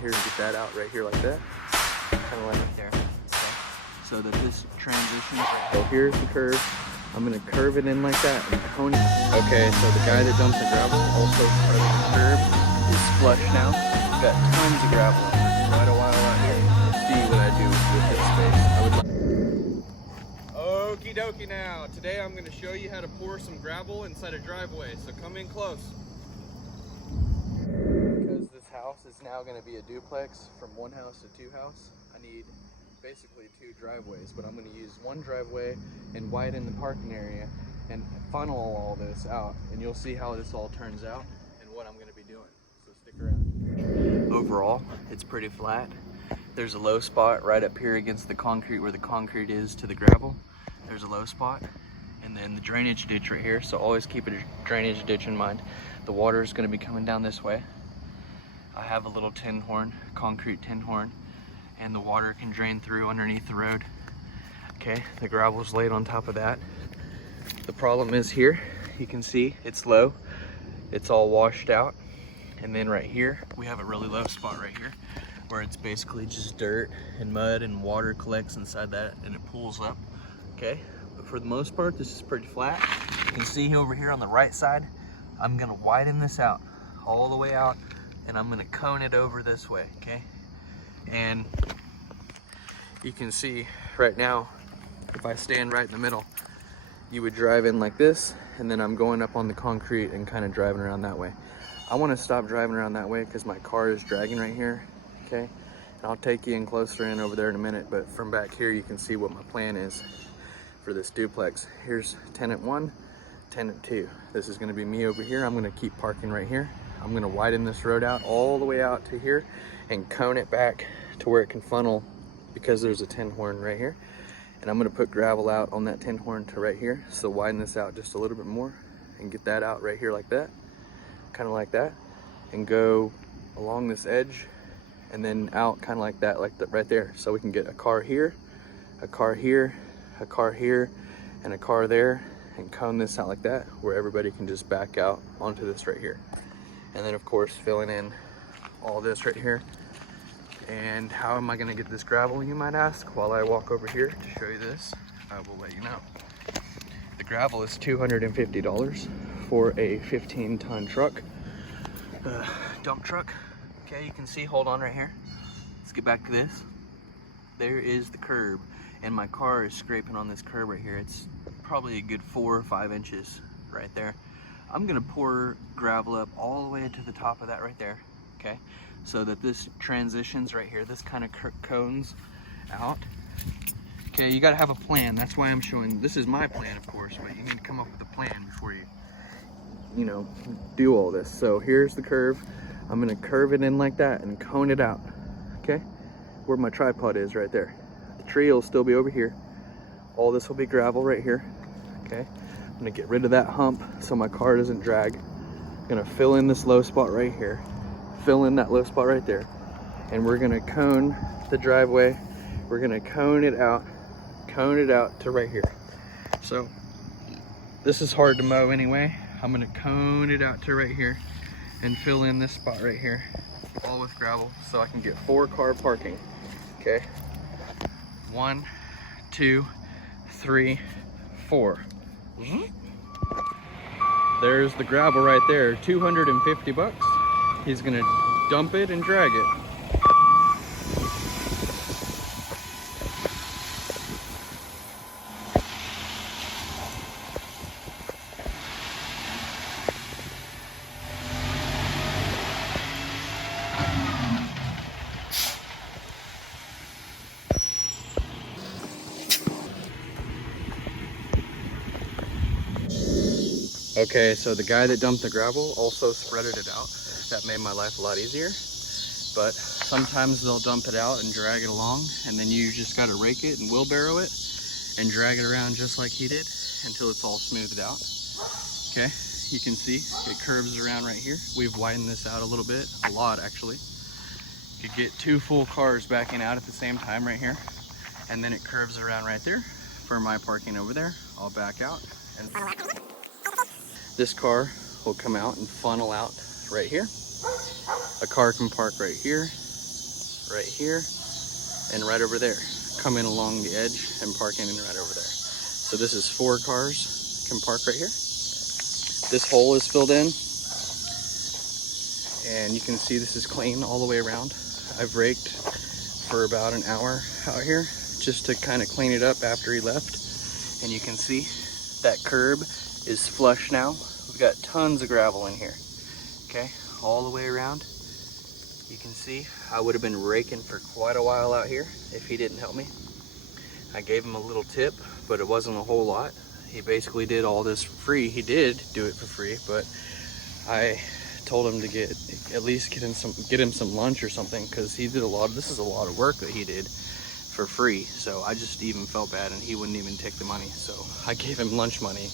here and get that out right here like that. Kind of like there. Okay. So that this transitions right so here's the curve. I'm gonna curve it in like that and cone it. Okay, so the guy that dumped the gravel also started the curve. Is flush now. Got tons of gravel for quite a while out here. See what I do with this space. I would like. Okie dokie now. Today I'm gonna show you how to pour some gravel inside a driveway. So come in close. Because this house is now gonna be a duplex from one house to two house, I need basically two driveways, but I'm going to use one driveway and widen the parking area and funnel all this out, and you'll see how this all turns out and what I'm going to be doing, so stick around. Overall, it's pretty flat. There's a low spot right up here against the concrete where the concrete is to the gravel. There's a low spot, and then the drainage ditch right here, so always keep a drainage ditch in mind. The water is going to be coming down this way. I have a little tin horn, concrete tin horn, and the water can drain through underneath the road. Okay, the gravel is laid on top of that. The problem is here, you can see it's low. It's all washed out. And then right here, we have a really low spot right here where it's basically just dirt and mud and water collects inside that and it pools up. Okay, but for the most part, this is pretty flat. You can see over here on the right side, I'm gonna widen this out all the way out and I'm gonna cone it over this way, okay? And you can see right now, if I stand right in the middle, you would drive in like this, and then I'm going up on the concrete and kind of driving around that way. I want to stop driving around that way because my car is dragging right here, okay? And I'll take you in closer in over there in a minute, but from back here you can see what my plan is for this duplex. Here's tenant 1, tenant 2. This is going to be me over here. I'm going to keep parking right here. I'm going to widen this road out all the way out to here and cone it back to where it can funnel because there's a tin horn right here. And I'm going to put gravel out on that tin horn to right here. So widen this out just a little bit more and get that out right here like that, kind of like that, and go along this edge and then out kind of like that right there. So we can get a car here, a car here, a car here, and a car there, and cone this out like that where everybody can just back out onto this right here. And then of course filling in all this right here. And how am I going to get this gravel, you might ask? While I walk over here to show you this, I will let you know. The gravel is $250 for a 15-ton truck, dump truck. Okay, you can see, hold on right here. Let's get back to this. There is the curb, and my car is scraping on this curb right here. It's probably a good 4 or 5 inches right there. I'm gonna pour gravel up all the way to the top of that right there, okay? So that this transitions right here, this kind of cones out. Okay, you gotta have a plan. That's why I'm showing, this is my plan of course, but you need to come up with a plan before you know, do all this. So here's the curve. I'm gonna curve it in like that and cone it out, okay? Where my tripod is right there. The tree will still be over here. All this will be gravel right here, okay? I'm gonna get rid of that hump so my car doesn't drag. I'm gonna fill in this low spot right here. Fill in that low spot right there, and we're gonna cone the driveway. We're gonna cone it out to right here. So this is hard to mow anyway. I'm gonna cone it out to right here and fill in this spot right here, all with gravel, so I can get 4-car parking. Okay, 1, 2, 3, 4. There's the gravel right there, 250 bucks. He's gonna dump it and drag it. Okay, so the guy that dumped the gravel also spreaded it out. That made my life a lot easier. But sometimes they'll dump it out and drag it along, and then you just gotta rake it and wheelbarrow it and drag it around just like he did until it's all smoothed out. Okay, you can see it curves around right here. We've widened this out a little bit, a lot actually. You could get 2 full cars backing out at the same time right here. And then it curves around right there for my parking over there. I'll back out and this car will come out and funnel out right here. A car can park right here, right here and right over there. Come in along the edge and park in right over there. So this is 4 cars can park right here. This hole is filled in, and you can see this is clean all the way around. I've raked for about an hour out here just to kind of clean it up after he left. And you can see that curb is flush now. We've got tons of gravel in here, okay, all the way around. You can see I would have been raking for quite a while out here if he didn't help me. I gave him a little tip, but it wasn't a whole lot. He basically did all this for free. He did do it for free, but I told him to at least get him some lunch or something, because he did this is a lot of work that he did for free. So I just even felt bad, and he wouldn't even take the money. So I gave him lunch money.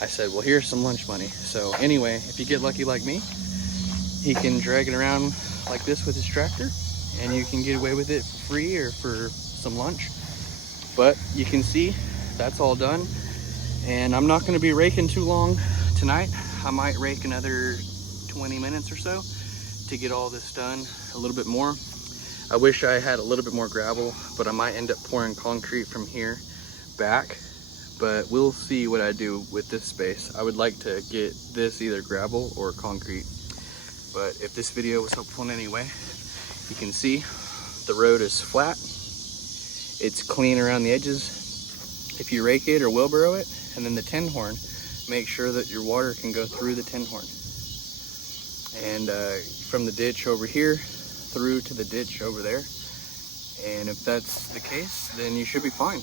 I said, well, here's some lunch money. So anyway, if you get lucky like me, he can drag it around like this with his tractor, and you can get away with it for free or for some lunch. But you can see that's all done, and I'm not going to be raking too long tonight. I might rake another 20 minutes or so to get all this done a little bit more. I wish I had a little bit more gravel, but I might end up pouring concrete from here back, but we'll see what I do with this space. I would like to get this either gravel or concrete. But if this video was helpful in any way, you can see the road is flat. It's clean around the edges if you rake it or wheelbarrow it. And then the tin horn, make sure that your water can go through the tin horn. And from the ditch over here through to the ditch over there. And if that's the case, then you should be fine.